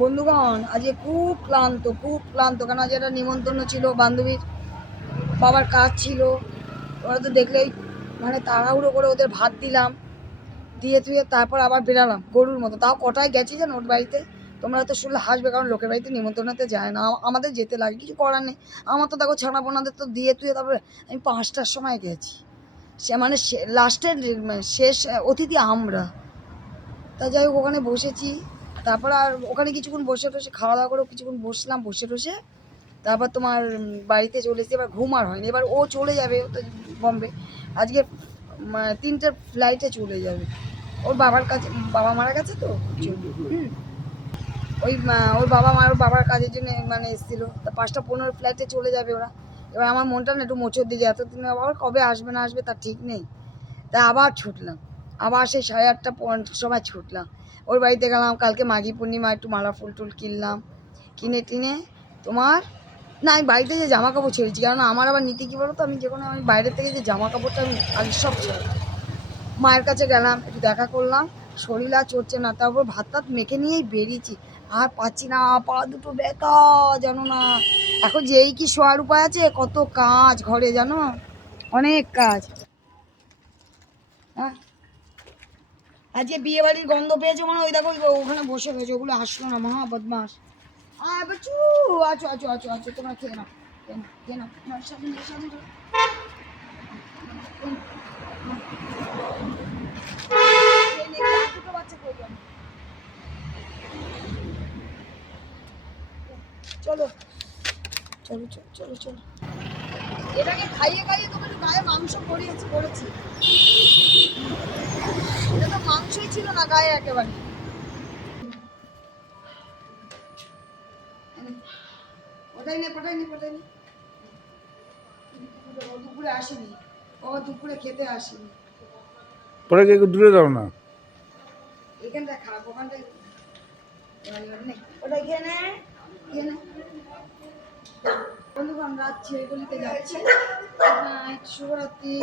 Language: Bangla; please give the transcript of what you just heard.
বন্ধুগণ আজকে খুব ক্লান্ত কেন আজ একটা নিমন্ত্রণ ছিল বান্ধবীর বাবার কাজ ছিল। ওরা তো দেখলেই মানে তাড়াহুড়ো করে ওদের ভাত দিলাম, দিয়ে থুয়ে তারপর আবার বেরালাম গরুর মতো। তাও কটায় গেছি যেন ওর বাড়িতে, তোমরা তো শুনলে হাসবে, কারণ লোকের বাড়িতে নিমন্ত্রণাতে যায় না, আমাদের যেতে লাগে, কিছু করার নেই। আমার তো দেখো ছানা পোনাদের তো দিয়ে থুয়ে তারপরে আমি 5টার সময় গেছি। সে মানে লাস্টের শেষ অতিথি আমরা। তা যাই হোক ওখানে বসেছি, তারপর আর ওখানে কিছুক্ষণ বসে টসে খাওয়া দাওয়া করে কিছুক্ষণ বসলাম বসে টসে। তারপর তোমার বাড়িতে চলে এসেছি। এবার ঘুম আর হয়নি, এবার ও চলে যাবে, ও তো বম্বে আজকে 3টের ফ্লাইটে চলে যাবে। ওর বাবার কাছে, বাবা মারা গেছে তো ওই ওর বাবার কাজের জন্য মানে এসেছিলো। তা 5টা 15 ফ্লাইটে চলে যাবে ওরা। এবার আমার মনটা না একটু মোচর দিকে, এতদিন আবার কবে আসবে না আসবে তার ঠিক নেই। তাই আবার ছুটলাম, আবার সেই 8:30 সময় ছুটলাম। ওর বাড়িতে গেলাম, কালকে মাঘী পূর্ণিমা, একটু মালা ফুল টুল কিনলাম, কিনে টিনে তোমার না আমি বাড়িতে যে জামা কাপড় ছেড়েছি, কারণ আমার আবার নীতি কী বলো তো, আমি যে কোনো আমি বাইরের থেকে যে জামা কাপড়টা আমি আগে সব ছেড়ে মায়ের কাছে গেলাম, একটু দেখা করলাম, শরীর আর চড়ছে না, তারপর ভাত টাত মেখে নিয়েই বেরিয়েছি। আর পাচ্ছি না, পা দুটো ব্যথা জানো না। এখন যেই কি শোয়ার উপায় আছে, কত কাজ ঘরে জানো, অনেক কাজ। হ্যাঁ আজকে বিয়ে বাড়ির গন্ধ পেয়েছে মানে, ওই দেখো ওখানে বসে রয়েছে, ওগুলো আসলো না, মহা বদমাস। বাচু আছো আছো আছো আছো, তোমরা খেয়ে নাও খেয়ে নাও চলো চলো চলো চলো চলো। এটাকে খাইয়ে খাইয়ে তোমার গায়ে মাংস করেছি। এটা তো মাংসই ছিল না গায়ে একেবারে। পটাইনি দুপুরে আসেনি, ও দুপুরে খেতে আসেনি। পরে একটু দূরে যাও না, এখানটা খারাপ, ওখানটায় ওটা খেয়ে নে বন্ধুগণ, রাত ছেড়ে গলিতে যাচ্ছি। শুভরাত্রি।